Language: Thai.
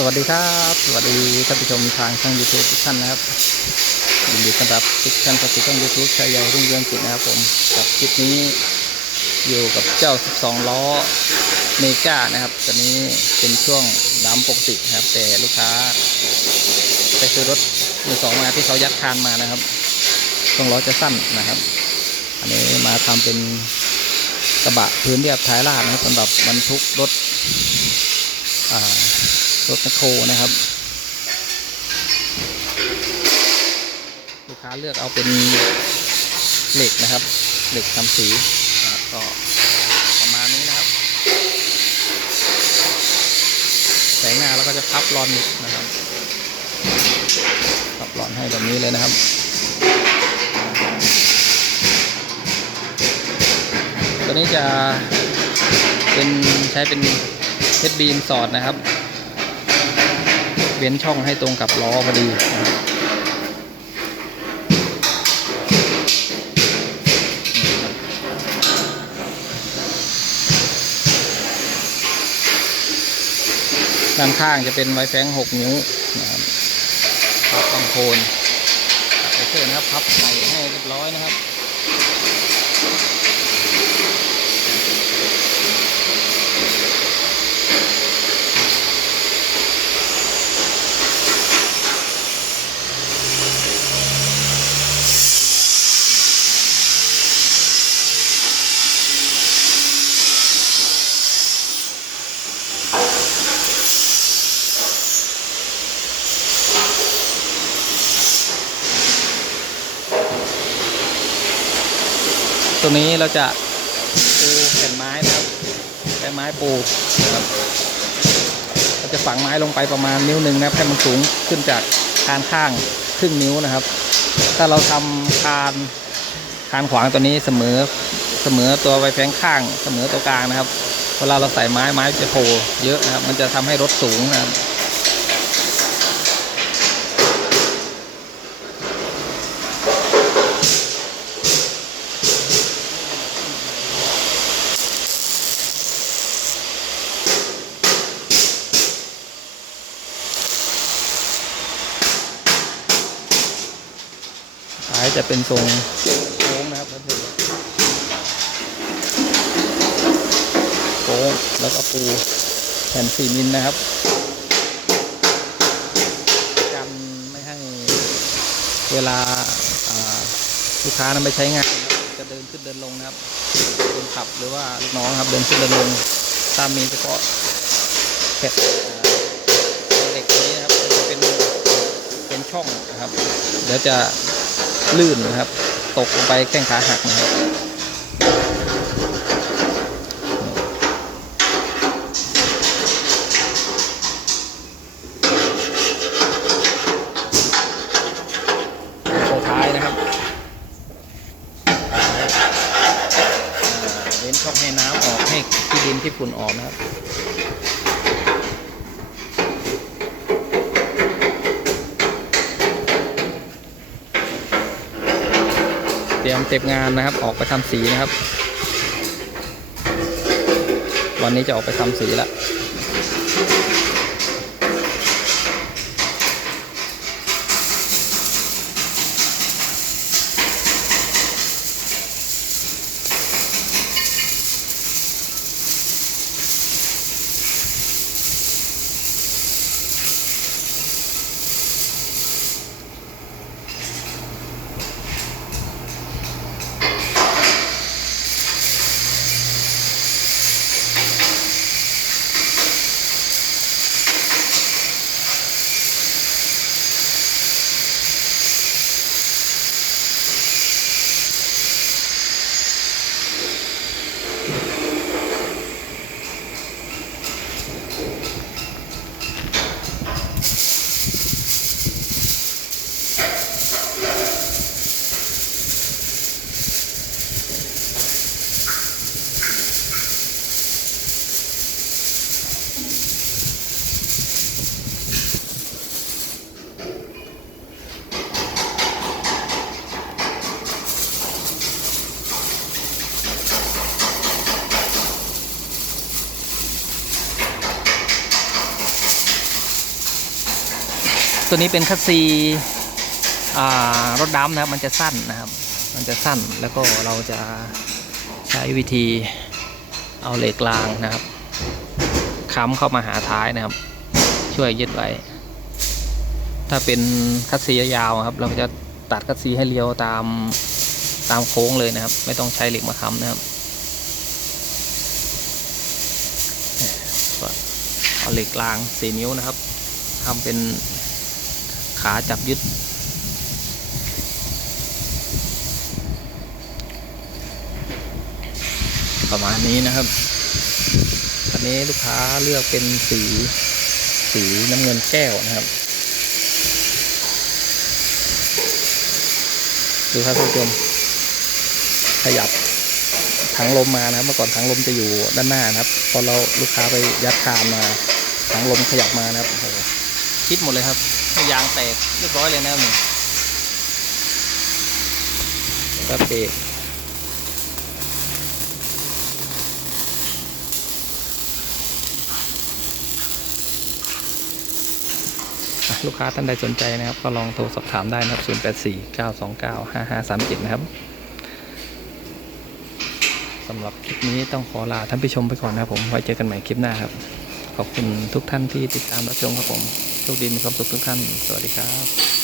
สวัสดีครับ สวัสดีท่านผู้ชมทางช่อง YouTube ทุกท่านนะครับยินดีต้อนรับทุกท่านเข้าสู่ช่อง YouTube ชายใหญ่รุ่งเรืองกิจนะครับผมกับคลิปนี้อยู่กับเจ้า 12 ล้อเมกานะครับ ตอนนี้เป็นช่วงดำปกตินะครับ แต่ลูกค้าไปซื้อรถมือสองมาที่เขายัดคานมานะครับช่วงล้อจะสั้นนะครับ อันนี้มาทำเป็นกระบะพื้นเรียบท้ายลาดนะครับสำหรับบรรทุกรถอ่า รถแมคโครนะครับ ลูกค้าเลือกเอาเป็นเหล็กนะครับ เหล็กทำสีนะครับก็ประมาณนี้นะครับแสงงาแล้วก็จะพับรอนนะครับพับรอนให้แบบนี้เลยนะครับตัวนี้จะเป็นใช้เป็นเพชรบีมสอดนะครับ เว้นช่องให้ตรงกับล้อพอดีด้านข้างจะเป็นไวแฟง6นิ้วนะครับพับบังโคนโอเคนะครับพับใส่ให้เรียบร้อยนะครับ ตรงนี้เราจะปูแผ่นไม้นะครับแผ่นไม้ปูนะครับเราจะฝังไม้ลงไปประมาณนิ้วหนึ่งนะครับให้มันสูงขึ้นจากคานข้างครึ่งนิ้วนะครับ ถ้าเราทำคานคานขวางตัวนี้เสมอเสมอตัวไวแฟงข้าง เสมอตัวกลางนะครับ เวลาเราใส่ไม้ไม้จะโผล่เยอะนะครับ มันจะทำให้รถสูงนะครับ จะเป็นทรงโค้งนะครับโค้งแล้วก็ปูแผ่นสี่มิลนะครับกันไม่ให้เวลาลูกค้านั้นไปใช้งานนะครับจะเดินขึ้นเดินลงนะครับคนขับหรือว่าลูกน้องครับเดินขึ้นเดินลงตามมีเฉพาะแผ่นเหล็กนี้นะครับจะเป็นเป็นช่องนะครับเดี๋ยวจะ ลื่นนะครับ ตกลงไปแข้งขาหักนะครับตัวท้ายนะครับเอ็นช่องให้น้ำออกให้ขี้ดินที่ฝุ่นออกนะครับ รียมเต็บงานนะครับ ออกไปทำสีนะครับ วันนี้จะออกไปทำสีแล้ว ตัวนี้เป็นคัสซีรถดำนะครับมันจะสั้นนะครับ มันจะสั้นแล้วก็เราจะใช้วิธีเอาเหล็กรางนะครับค้ำเข้ามาหาท้ายนะครับ ช่วยยึดไว้ ถ้าเป็นคัสซียาวครับ เราจะตัดคัสซีให้เลี้ยวตามตามโค้งเลยนะครับ ไม่ต้องใช้เหล็กมาค้ำนะครับเอาเหล็กรางสี่นิ้วนะครับทำเป็น ขาจับยึด ประมาณนี้นะครับอันนี้ลูกค้าเลือกเป็นสีสีน้ำเงินแก้วนะครับดูครับท่านผู้ชมขยับถังลมมานะครับ เมื่อก่อนถังลมจะอยู่ด้านหน้านะครับพอเราลูกค้าไปยัดคานมาถังลมขยับมานะครับคิดหมดเลยครับ ยางแตกเรียบร้อยเลยนะครับนี่แล้วเบรกอะลูกค้าท่านใดสนใจนะครับ ก็ลองโทรสอบถามได้นะครับ 084 929 5537 นะครับสำหรับคลิปนี้ต้องขอลาท่านผู้ชมไปก่อนนะครับผม ไว้เจอกันใหม่คลิปหน้าครับ ขอบคุณทุกท่านที่ติดตามรับชมครับผม โชคดีมีความสุขทุกท่าน สวัสดีครับ